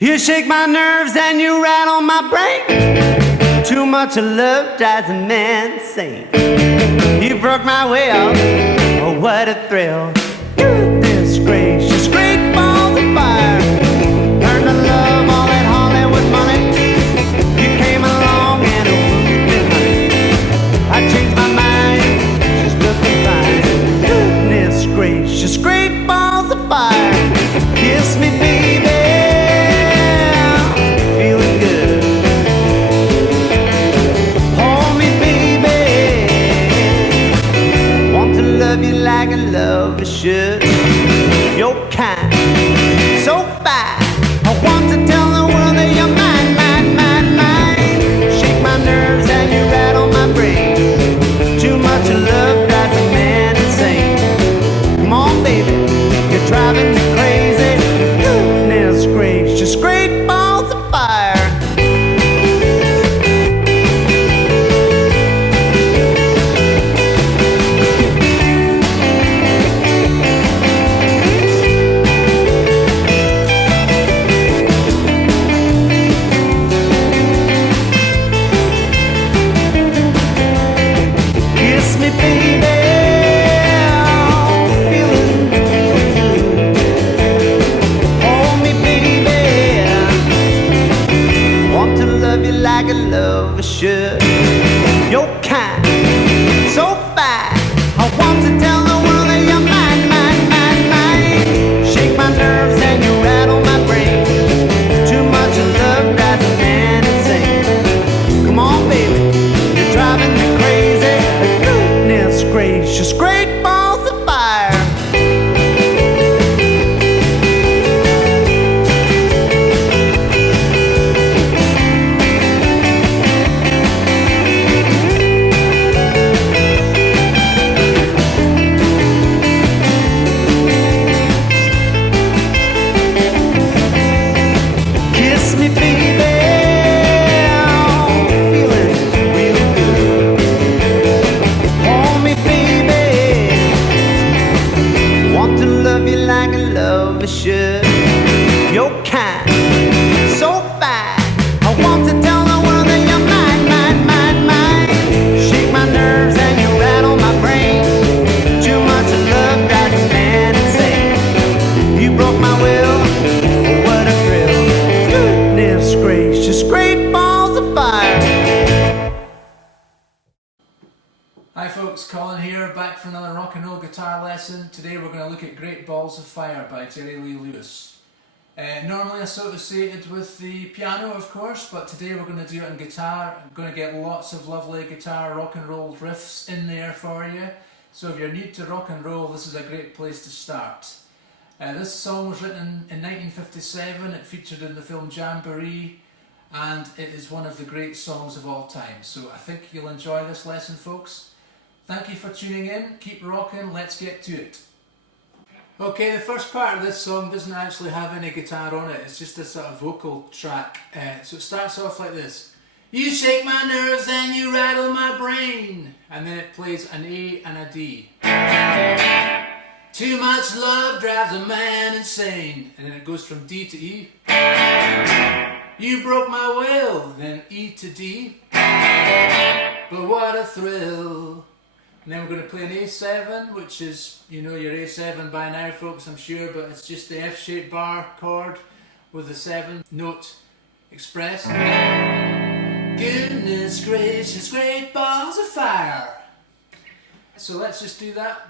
You shake my nerves and you rattle my brain. Too much of love drives a man insane. You broke my will, oh what a thrill. Goodness gracious, great balls of fire. Learned to love all that Hollywood money. You came along and wooed me, honey. I changed my mind, she's looking fine. Goodness gracious, great balls of fire. Kiss me baby, feeling good. Hold me baby, want to love you like a lover should. You're kind, so fine. I want to tell the world that you're mine, mine, mine, mine. Shake my nerves and you rattle my brain. Too much love drives a man insane. Come on baby, you're driving me crazy. Goodness gracious, great balls of fire. Kiss me baby, feeling good. Hold me baby, want to love you like a lover should. You're kind, so fine. I want to tell the world that you're mine, mine, mine, mine. Shake my nerves and you rattle my brain. Too much love drives a man insane. Come on baby, you're driving me crazy. Goodness gracious, great balls of fire. Kiss me baby, feeling real good. Hold me baby, want to love you like a lover should. You're kind, so fine. I want to tell the world that you're mine, mine, mine, mine. Shake my nerves and you rattle my brain. Too much love drives a man insane. You broke my will, oh what a thrill. Goodness gracious, great balls of fire. Hi folks, Colin here, back for another rock and roll guitar lesson. Today we're going to look at Great Balls of Fire by Jerry Lee Lewis. Normally associated with the piano of course, but today we're going to do it on guitar. I'm going to get lots of lovely guitar rock and roll riffs in there for you. So if you're new to rock and roll, this is a great place to start. This song was written in 1957, it featured in the film Jamboree, and it is one of the great songs of all time. So I think you'll enjoy this lesson folks. Thank you for tuning in, keep rocking, let's get to it. Okay, the first part of this song doesn't actually have any guitar on it, it's just a sort of vocal track. So it starts off like this. You shake my nerves and you rattle my brain. And then it plays an A and a D. Too much love drives a man insane. And then it goes from D to E. You broke my will. Then E to D. But what a thrill. And then we're going to play an A7, which is, you know your A7 by now folks I'm sure, but it's just the F-shaped bar chord with the 7 note expressed. Goodness gracious, great balls of fire. So let's just do that.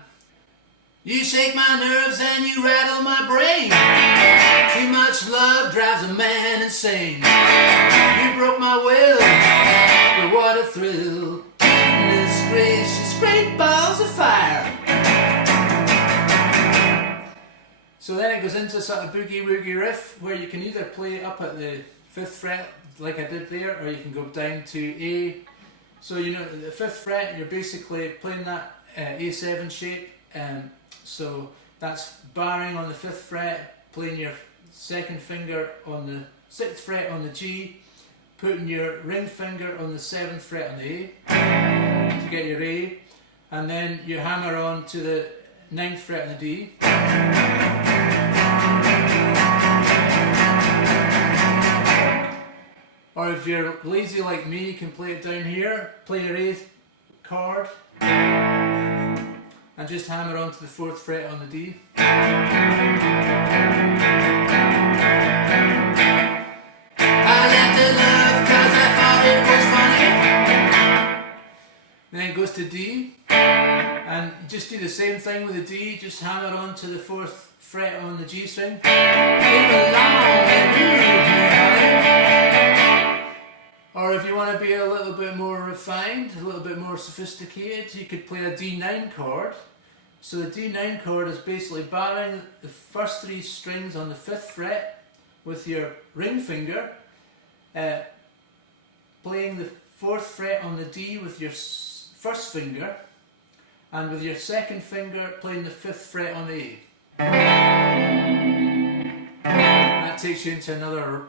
You shake my nerves and you rattle my brain. Too much love drives a man insane. You broke my will, but what a thrill. Goodness gracious, great balls of fire. So then it goes into sort of boogie woogie riff where you can either play up at the 5th fret like I did there, or you can go down to A. So you know the 5th fret you're basically playing that A7 shape, so that's barring on the 5th fret, playing your 2nd finger on the 6th fret on the G, putting your ring finger on the 7th fret on the A to get your A, and then you hammer on to the 9th fret on the D. Or if you're lazy like me, you can play it down here. Play your A chord and just hammer onto the 4th fret on the D. I left it love 'cause I thought it was funny. Then it goes to D, and just do the same thing with the D, just hammer onto the 4th fret on the G string. Or if you want to be a little bit more refined, a little bit more sophisticated, you could play a D9 chord. So the D9 chord is basically barring the first 3 strings on the 5th fret with your ring finger, playing the 4th fret on the D with your 1st finger, and with your 2nd finger playing the 5th fret on the A. That takes you into another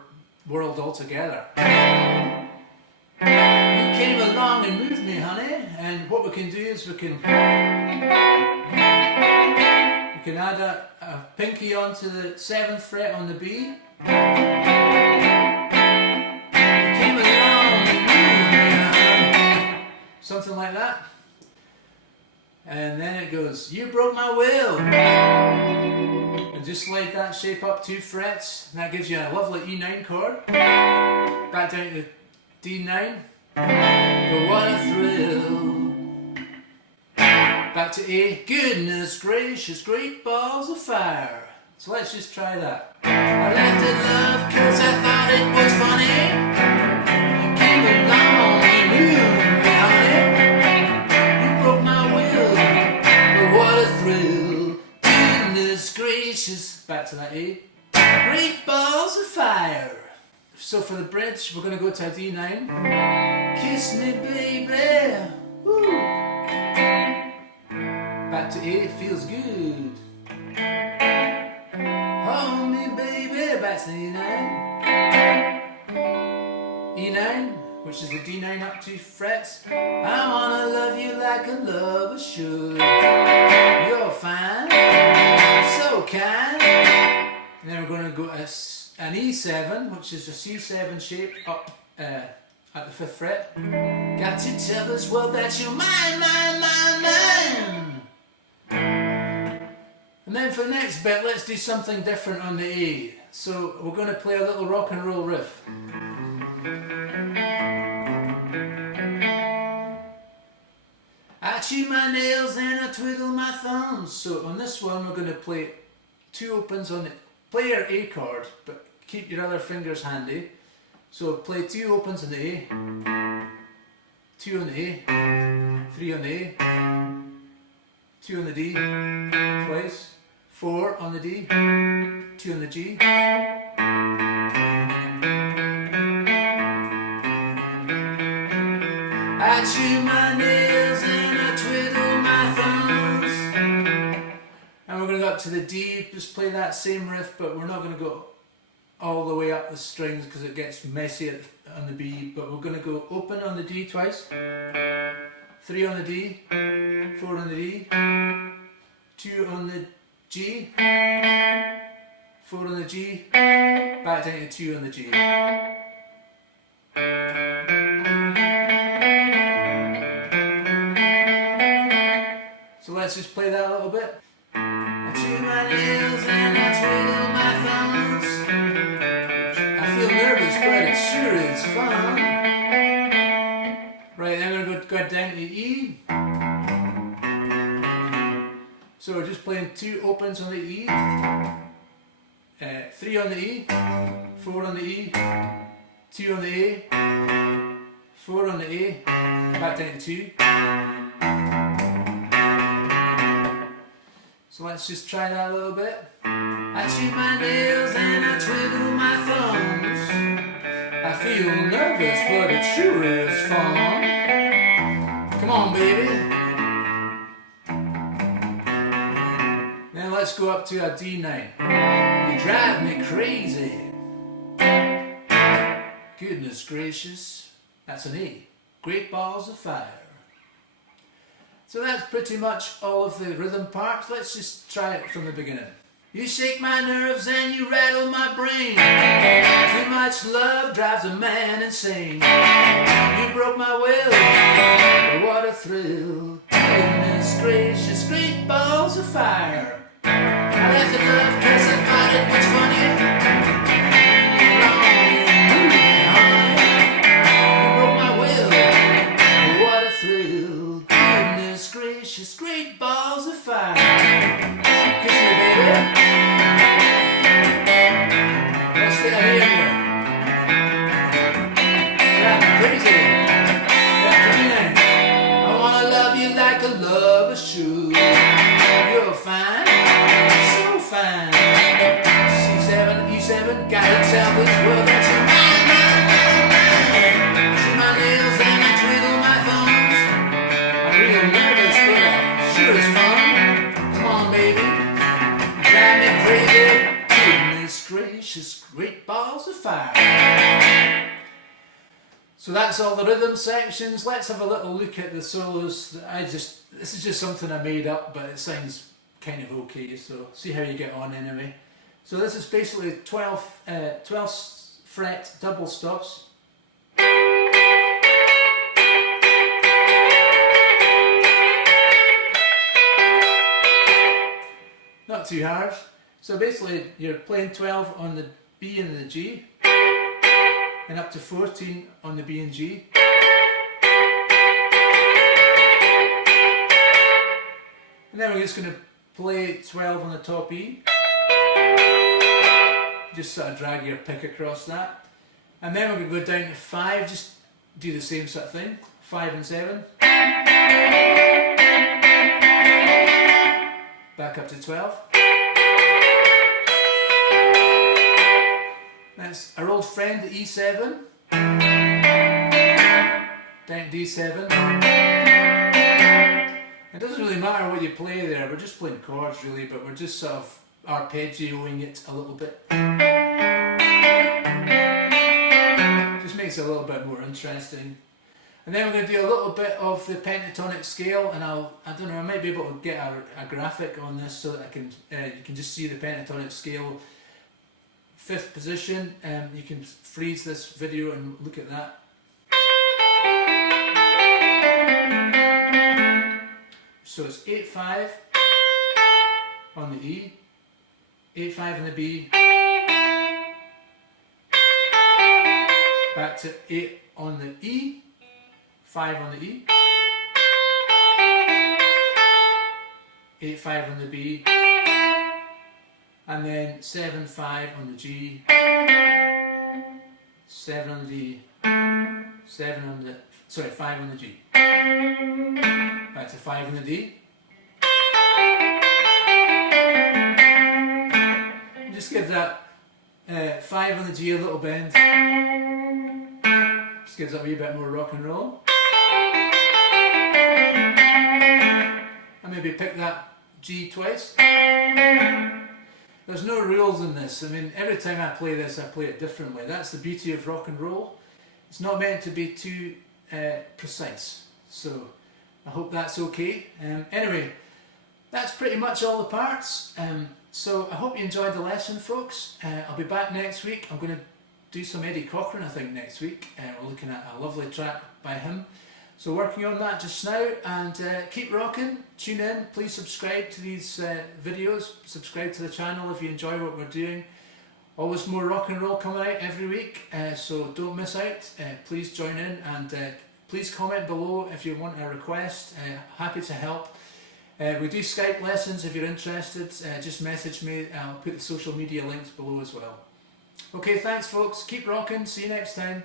world altogether. You came along and moved me, honey, and what we can do is we can add a pinky onto the 7th fret on the B. You came along and moved me, honey. Something like that. And then it goes, you broke my will. And just slide that shape up 2 frets, and that gives you a lovely E9 chord. Back down to D9. But what a thrill. Back to A. Goodness gracious, great balls of fire. So let's just try that. I left it love 'cause I thought it was funny. You came along and moved me, honey. You broke my will. But what a thrill. Goodness gracious. Back to that A. Great balls of fire. So for the bridge, we're going to go to a D9. Kiss me, baby. Woo. Back to A, feels good. Hold me, baby. Back to E9. E9, which is the D9 up 2 frets. I wanna love you like a lover should. You're fine, so kind. And then we're going to go to an E7, which is a C7 shape up at the 5th fret. Got to tell this world that you're mine, mine, mine, mine. And then for the next bit, let's do something different on the A. So we're going to play a little rock and roll riff. I chew my nails and I twiddle my thumbs. So on this one, we're going to play 2 opens on the... Play your A chord, but keep your other fingers handy. So play 2 opens on the A, 2 on the A, 3 on the A, 2 on the D, twice, 4 on the D, 2 on the G. I chew my nails and I twiddle my thumbs. And we're going to go up to the D, just play that same riff, but we're not going to go all the way up the strings because it gets messy on the B, but we're going to go open on the D twice, 3 on the D, 4 on the D, 2 on the G, 4 on the G, back down to 2 on the G. So let's just play that a little bit. I chew my nails and I twiddle my thumbs. I feel nervous, but it sure is fun. Right, then we're going to go down to E. So we're just playing 2 opens on the E, 3 on the E, 4 on the E, 2 on the A, 4 on the A, back down to 2. So let's just try that a little bit. I chew my nails and I twiddle my thumbs. I feel nervous, but it sure is fun. Come on, baby. Then let's go up to a D9. You drive me crazy. Goodness gracious. That's an A. Great balls of fire. So that's pretty much all of the rhythm parts. Let's just try it from the beginning. You shake my nerves and you rattle my brain. To my much love drives a man insane. You broke my will, but what a thrill. Goodness gracious, great balls of fire. I left in love cause I found it much funnier. You broke my will, but what a thrill. Goodness gracious, great balls of fire. Kiss me, baby. Let's stay here. Crazy. I wanna love you like a lover should. You're fine, so fine. C7, E7, gotta tell this world that you're mine. See my nails and I twiddle my thumbs. I'm real nervous, but sure it's fun. Come on, baby, drive me crazy. Goodness gracious, great balls of fire. So that's all the rhythm sections. Let's have a little look at the solos. This is just something I made up, but it sounds kind of okay, so see how you get on anyway. So this is basically 12 fret double stops. Not too hard. So basically you're playing 12 on the B and the G, and up to 14 on the B and G. And then we're just going to play 12 on the top E. Just sort of drag your pick across that. And then we're going to go down to 5, just do the same sort of thing. 5 and 7. Back up to 12. That's our old friend, the E7. Down to D7. It doesn't really matter what you play there, we're just playing chords really, but we're just sort of arpeggioing it a little bit. Just makes it a little bit more interesting. And then we're going to do a little bit of the pentatonic scale, and I don't know, I might be able to get a graphic on this so that you can just see the pentatonic scale. 5th position, you can freeze this video and look at that. So it's 8-5 on the E, 8-5 on the B, back to 8 on the E, 5 on the E, 8-5 on the B, and then 7-5 on the G, 7 on the D, 5 on the G. Back to 5 on the D. Just give that 5 on the G a little bend. Just gives it a wee bit more rock and roll. And maybe pick that G twice. There's no rules in this. I mean, every time I play this, I play it differently. That's the beauty of rock and roll. It's not meant to be too precise. So I hope that's okay. Anyway, that's pretty much all the parts. So I hope you enjoyed the lesson, folks. I'll be back next week. I'm going to do some Eddie Cochran, I think, next week. We're looking at a lovely track by him. So working on that just now, and keep rocking, tune in, please subscribe to these videos, subscribe to the channel if you enjoy what we're doing. Always more rock and roll coming out every week, so don't miss out. Please join in, and please comment below if you want a request. Happy to help. We do Skype lessons if you're interested. Just message me. I'll put the social media links below as well. Okay, thanks folks. Keep rocking. See you next time.